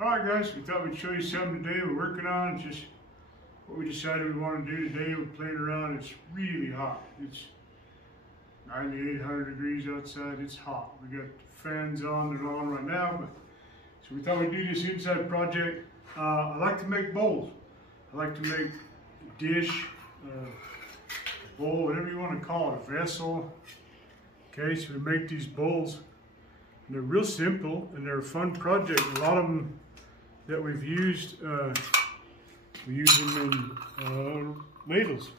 Alright guys, we thought we'd show you something today we're working on. It's just what we decided we want to do today. We're playing around. It's really hot. It's 9800 degrees outside. It's hot. We got fans on and on right now, but so we thought we'd do this inside project. I like to make bowls. I like to make a dish, bowl, whatever you want to call it, a vessel. Okay, so we make these bowls. And they're real simple and they're a fun project. A lot of them that we've used, we use them in ladles.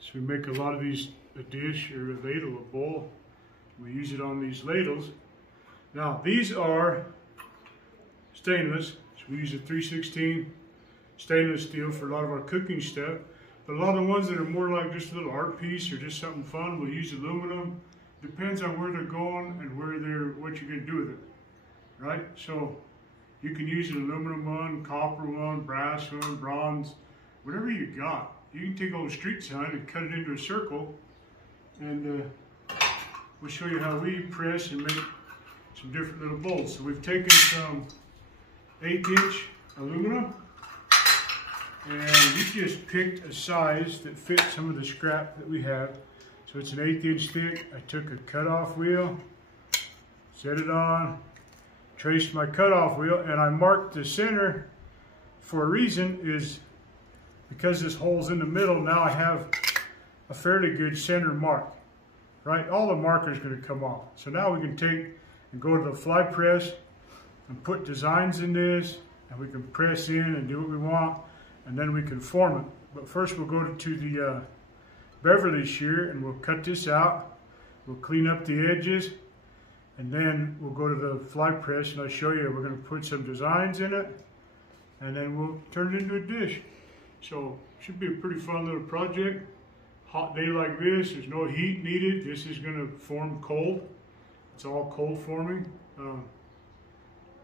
So we make a lot of these, a dish or a ladle, a bowl. We use it on these ladles. Now these are stainless. So we use a 3/16 stainless steel for a lot of our cooking stuff. But a lot of the ones that are more like just a little art piece or just something fun, we'll use aluminum. Depends on where they're going and what you're going to do with it, right? So you can use an aluminum one, copper one, brass one, bronze, whatever you got. You can take a little street sign and cut it into a circle, and we'll show you how we press and make some different little bowls. So we've taken some 1/8" aluminum, and we just picked a size that fits some of the scrap that we have. So it's an 1/8" thick. I took a cutoff wheel, set it on, traced my cutoff wheel, and I marked the center for a reason, is because this hole's in the middle. Now I have a fairly good center mark, right? All the markers are going to come off. So now we can take and go to the fly press and put designs in this, and we can press in and do what we want, and then we can form it. But first we'll go to the Beverly shear and we'll cut this out. We'll clean up the edges, and then we'll go to the fly press and I'll show you. We're going to put some designs in it, and then we'll turn it into a dish. So should be a pretty fun little project. Hot day like this, there's no heat needed. This is going to form cold. It's all cold forming.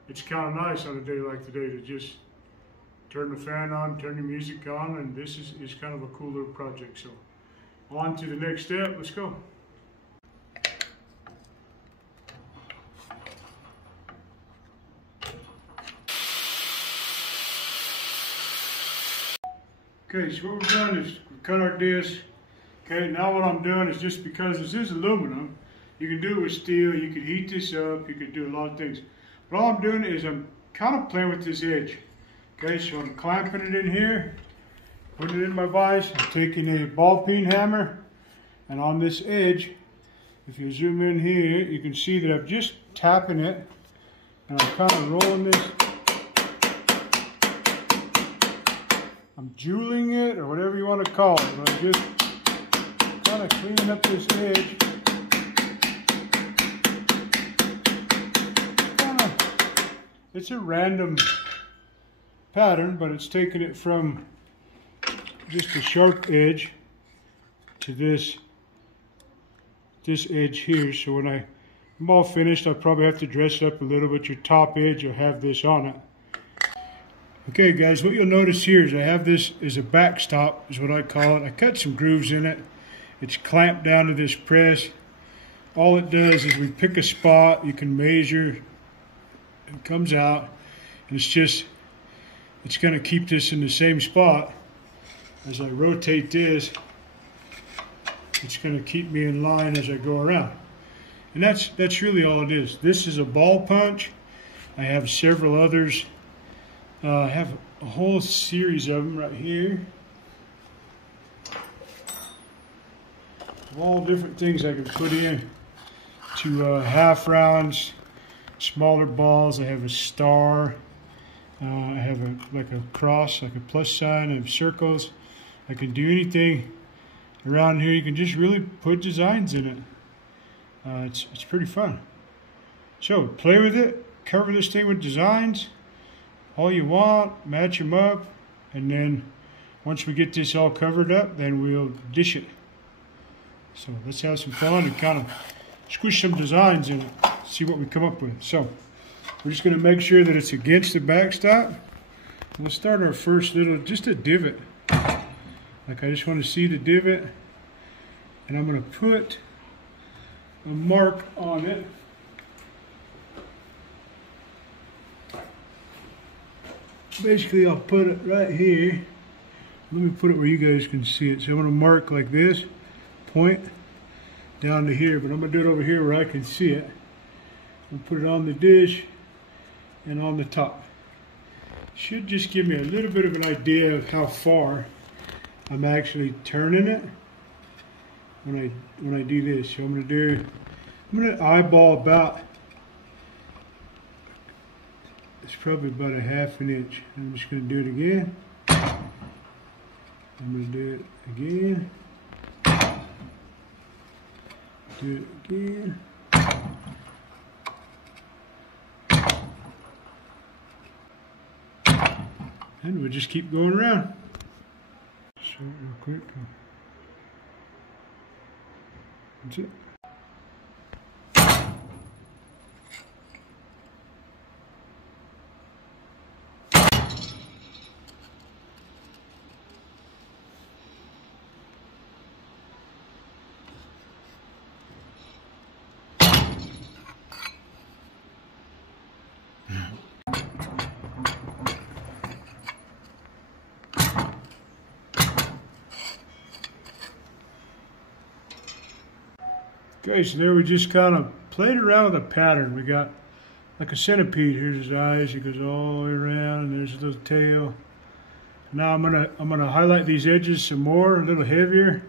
It's kind of nice on a day like today to just turn the fan on, turn the music on, and this is kind of a cool little project. So on to the next step, let's go. Okay, so what we've done is we've cut our disc. Okay, now what I'm doing is, just because this is aluminum, you can do it with steel, you can heat this up, you can do a lot of things. But all I'm doing is I'm kind of playing with this edge. Okay, so I'm clamping it in here, putting it in my vise. I'm taking a ball peen hammer, and on this edge, if you zoom in here, you can see that I'm just tapping it, and I'm kind of rolling this. I'm jeweling it, or whatever you want to call it, but I'm just kind of cleaning up this edge. It's a random pattern, but it's taking it from just a sharp edge to this edge here. So when I'm all finished, I'll probably have to dress it up a little bit. Your top edge will have this on it. Okay guys, what you'll notice here is I have this as a backstop, is what I call it. I cut some grooves in it. It's clamped down to this press. All it does is we pick a spot, you can measure, it comes out, and it's going to keep this in the same spot. As I rotate this, it's going to keep me in line as I go around. And that's really all it is. This is a ball punch. I have several others. I have a whole series of them right here. All different things I can put in to half rounds, smaller balls. I have a star. I have like a cross, like a plus sign. I have circles. I can do anything around here. You can just really put designs in it. It's pretty fun. So play with it. Cover this thing with designs all you want. Match them up, and then once we get this all covered up, then we'll dish it. So let's have some fun and kind of squish some designs in it. See what we come up with. So we're just going to make sure that it's against the backstop. We'll start our first little, just a divot. Like I just want to see the divot, and I'm going to put a mark on it. basically I'll put it right here. Let me put it where you guys can see it. So I'm gonna mark like this, point down to here, but I'm gonna do it over here where I can see it. I'll put it on the dish and on the top. Should just give me a little bit of an idea of how far I'm actually turning it when I do this. So I'm gonna eyeball about, it's probably about a ½ inch. I'm just gonna do it again. I'm gonna do it again. Do it again. And we'll just keep going around. Show it real quick. That's it. Okay, so there we just kind of played around with a pattern. We got like a centipede. Here's his eyes. He goes all the way around, and there's his little tail. Now I'm gonna highlight these edges some more, a little heavier,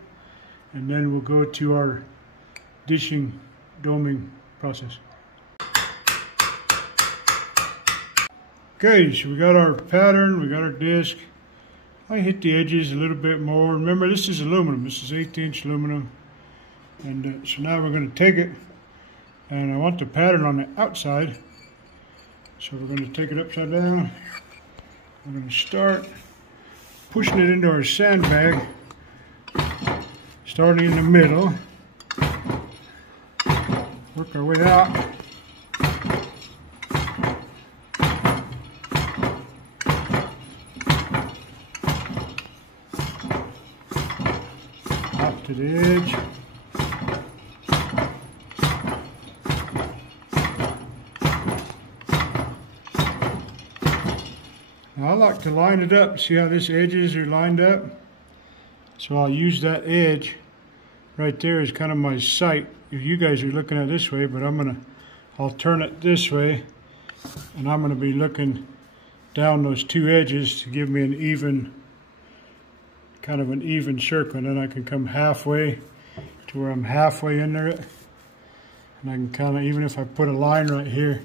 and then we'll go to our dishing, doming process. Okay, so we got our pattern, we got our disc. I hit the edges a little bit more. Remember, this is aluminum. This is 1/8" aluminum. And so now we're going to take it, and I want the pattern on the outside. So we're going to take it upside down. We're going to start pushing it into our sandbag, starting in the middle. Work our way out. Up to the edge. Now I like to line it up. See how this edges are lined up? So I'll use that edge right there as kind of my sight. If you guys are looking at it this way, but I'll turn it this way, and I'm gonna be looking down those two edges to give me an even, kind of an even circle. And then I can come halfway to where I'm halfway under it. And I can kind of, even if I put a line right here,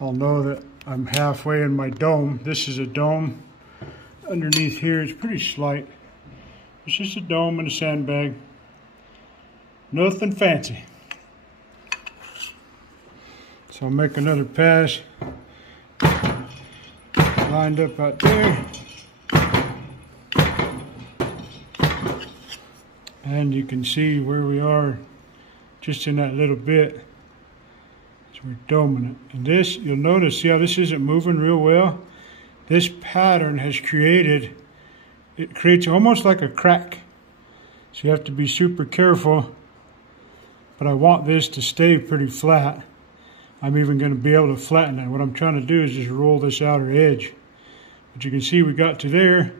I'll know that I'm halfway in my dome. This is a dome. Underneath here, it's pretty slight. It's just a dome and a sandbag. Nothing fancy. So I'll make another pass. Lined up out there. And you can see where we are just in that little bit. We're doming it. And this, you'll notice, see how this isn't moving real well? This pattern has created, it creates almost like a crack. So you have to be super careful. But I want this to stay pretty flat. I'm even going to be able to flatten it. What I'm trying to do is just roll this outer edge. But you can see we got to there.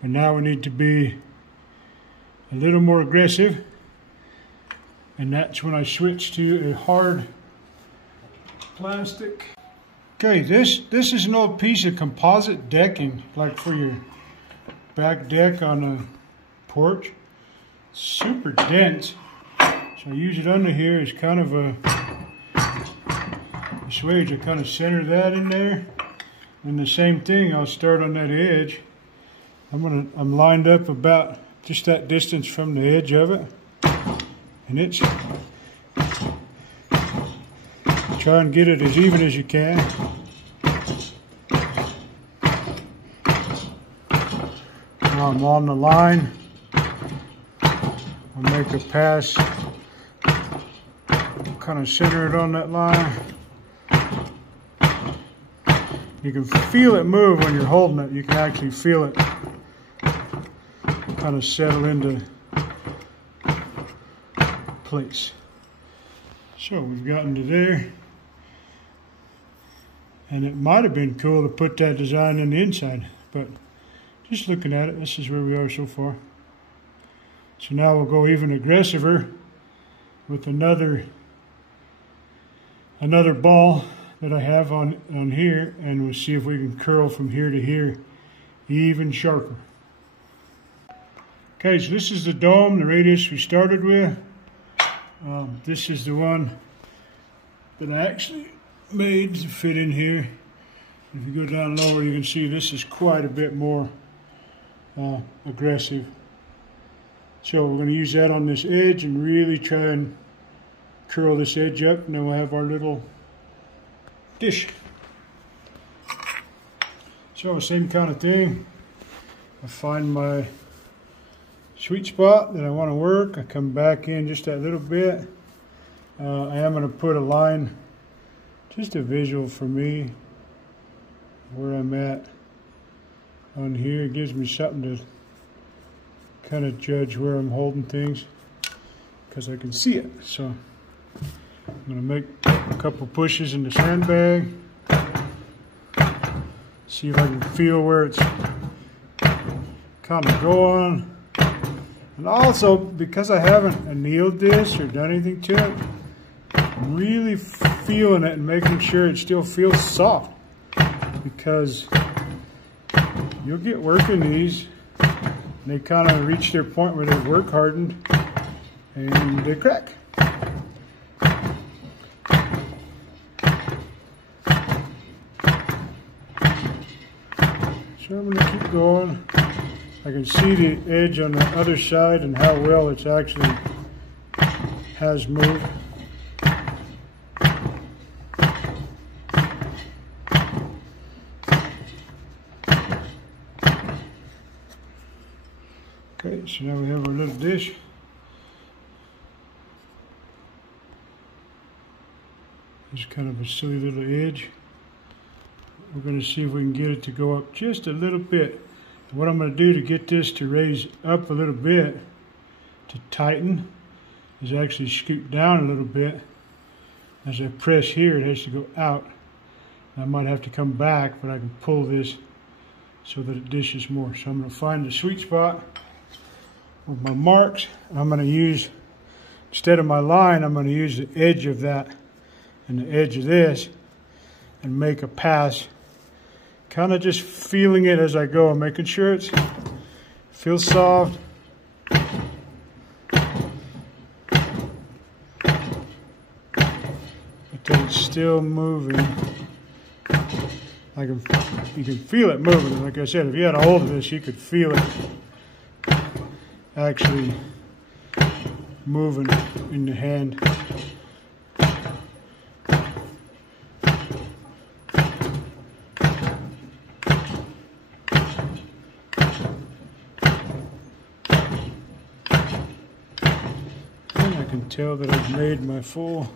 But now we need to be a little more aggressive. And that's when I switch to a hard plastic. Okay, this is an old piece of composite decking, like for your back deck on a porch. Super dense. So I use it under here as kind of a swage. I kind of center that in there. And the same thing, I'll start on that edge. I'm lined up about just that distance from the edge of it. And it's, try and get it as even as you can. Now I'm on the line. I'll make a pass. Kind of center it on that line. You can feel it move when you're holding it. You can actually feel it kind of settle into place. So we've gotten to there. And it might have been cool to put that design in the inside, but just looking at it, this is where we are so far. So now we'll go even aggressiver with another ball that I have on here, and we'll see if we can curl from here to here even sharper. Okay, so this is the dome, the radius we started with. This is the one that I actually made to fit in here. If you go down lower, you can see this is quite a bit more aggressive. So we're going to use that on this edge and really try and curl this edge up, and then we'll have our little dish. So same kind of thing. I find my sweet spot that I want to work. I come back in just that little bit. I am going to put a line, just a visual for me, where I'm at on here. It gives me something to kind of judge where I'm holding things, because I can see it. So I'm going to make a couple pushes in the sandbag, see if I can feel where it's kind of going. And also, because I haven't annealed this or done anything to it, I'm really feeling it and making sure it still feels soft, because you'll get working these and they kind of reach their point where they work hardened and they crack. So I'm going to keep going. I can see the edge on the other side and how well it's actually has moved. Okay, so now we have our little dish. It's kind of a silly little edge. We're going to see if we can get it to go up just a little bit. What I'm going to do to get this to raise up a little bit, to tighten, is actually scoot down a little bit. As I press here, it has to go out. I might have to come back, but I can pull this so that it dishes more. So I'm going to find the sweet spot with my marks. I'm going to use, instead of my line, I'm going to use the edge of that and the edge of this and make a pass. Kind of just feeling it as I go. I'm making sure it feels soft. But that it's still moving. You can feel it moving. Like I said, if you had a hold of this, you could feel it actually moving in the hand. I can tell that I've made my full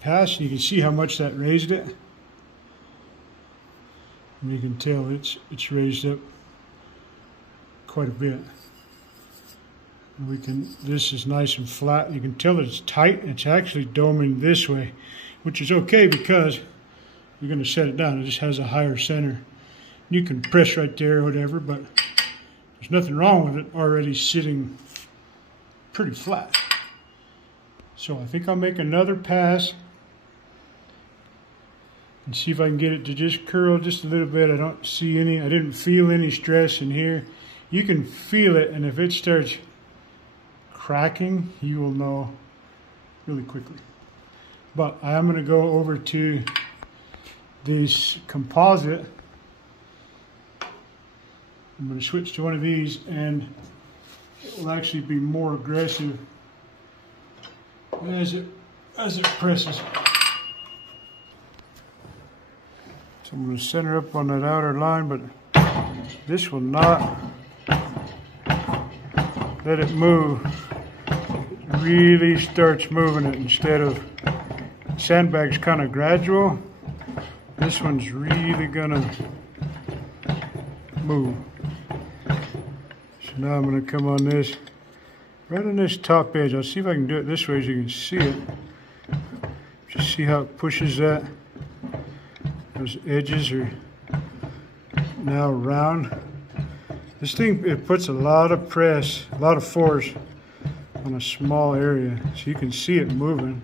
pass. You can see how much that raised it. And you can tell it's raised up quite a bit. And this is nice and flat. You can tell that it's tight. It's actually doming this way, which is okay because you're going to set it down. It just has a higher center. You can press right there or whatever, but there's nothing wrong with it already sitting pretty flat. So I think I'll make another pass and see if I can get it to just curl just a little bit. I didn't feel any stress in here. You can feel it, and if it starts cracking, you will know really quickly. But I am going to go over to this composite. I'm going to switch to one of these, and it will actually be more aggressive as it presses. So I'm going to center up on that outer line, but this will not let it move. It really starts moving it instead of sandbag's kind of gradual. This one's really gonna move. So now I'm gonna come on this, right on this top edge. I'll see if I can do it this way so you can see it. Just see how it pushes that. Those edges are now round. This thing, it puts a lot of press, a lot of force on a small area, so you can see it moving.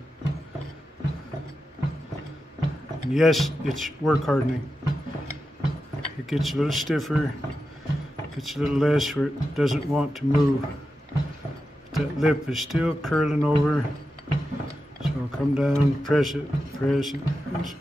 And yes, it's work hardening. It gets a little stiffer, gets a little less where it doesn't want to move. That lip is still curling over, so I'll come down, press it, press it, press it.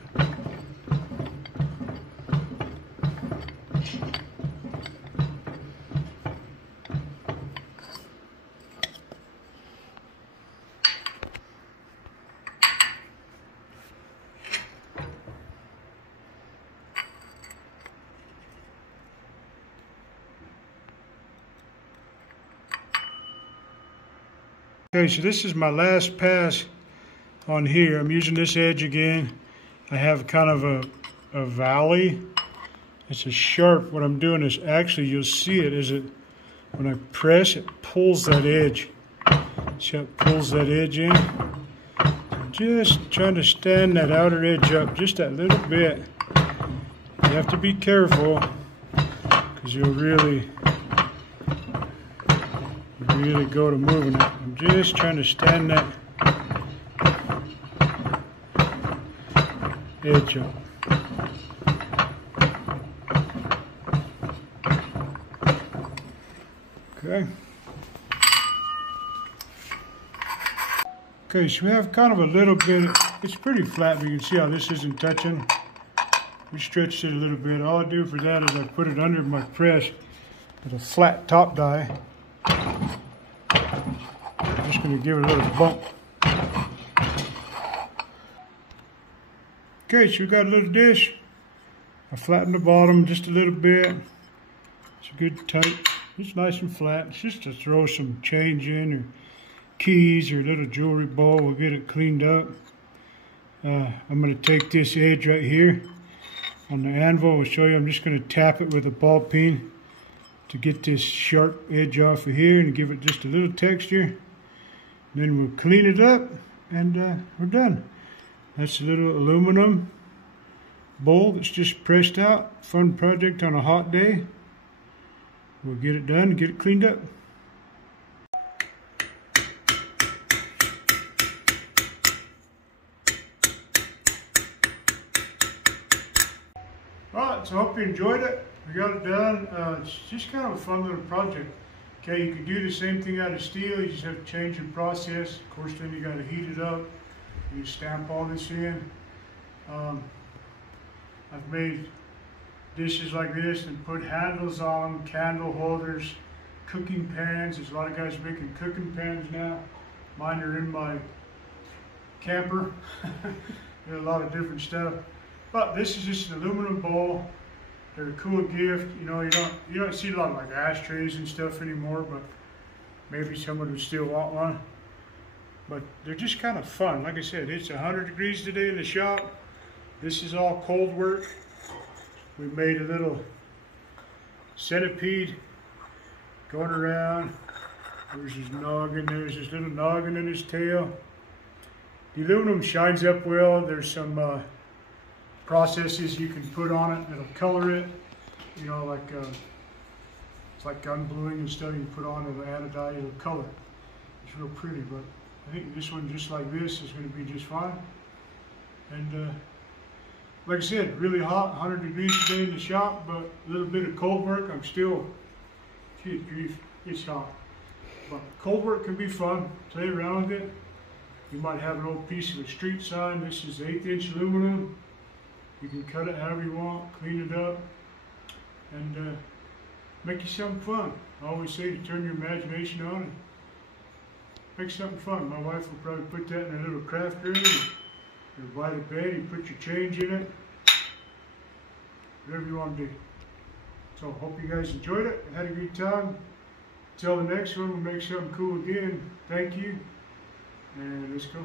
Okay, so this is my last pass on here. I'm using this edge again. I have kind of a valley. It's a sharp. What I'm doing is actually, you'll see it, is it when I press, it pulls that edge. See how it pulls that edge in? I'm just trying to stand that outer edge up just that little bit. You have to be careful because you'll really go to moving it. I'm just trying to stand that edge up. Okay. Okay, so we have kind of a little bit, it's pretty flat, but you can see how this isn't touching. We stretched it a little bit. All I do for that is I put it under my press with a flat top die. I'm just going to give it a little bump. Okay, so we got a little dish. I flattened the bottom just a little bit. It's a good tight. It's nice and flat. It's just to throw some change in, or keys, or a little jewelry bowl. We'll get it cleaned up. I'm going to take this edge right here on the anvil. I'll show you. I'm just going to tap it with a ball peen to get this sharp edge off of here and give it just a little texture. Then we'll clean it up and we're done. That's a little aluminum bowl that's just pressed out. Fun project on a hot day. We'll get it done and get it cleaned up. Alright, so I hope you enjoyed it. We got it done. It's just kind of a fun little project. Okay, you can do the same thing out of steel. You just have to change the process. Of course, then you got to heat it up. You stamp all this in. I've made dishes like this and put handles on them, candle holders, cooking pans. There's a lot of guys making cooking pans now. Mine are in my camper. There's a lot of different stuff. But this is just an aluminum bowl. They're a cool gift. You know, you don't see a lot of like ashtrays and stuff anymore, but maybe someone would still want one. But they're just kind of fun. Like I said, it's 100 degrees today in the shop. This is all cold work. We made a little centipede going around. There's his noggin. There's his little noggin in his tail. The aluminum shines up well. There's some processes you can put on it that'll color it. You know, like it's like gun bluing and stuff. You put on it, it'll add a dye, it'll color. It's real pretty, but I think this one, just like this, is going to be just fine. And like I said, really hot, 100 degrees today in the shop, but a little bit of cold work. I'm still, geez, grief, it's hot. But cold work can be fun. Play around with it. You might have an old piece of a street sign. This is 1/8" aluminum. You can cut it however you want, clean it up, and make you something fun. I always say to turn your imagination on and make something fun. My wife will probably put that in a little craft room, or by the bed, you put your change in it, whatever you want to do. So hope you guys enjoyed it, had a good time. Until the next one, we'll make something cool again. Thank you, and let's go.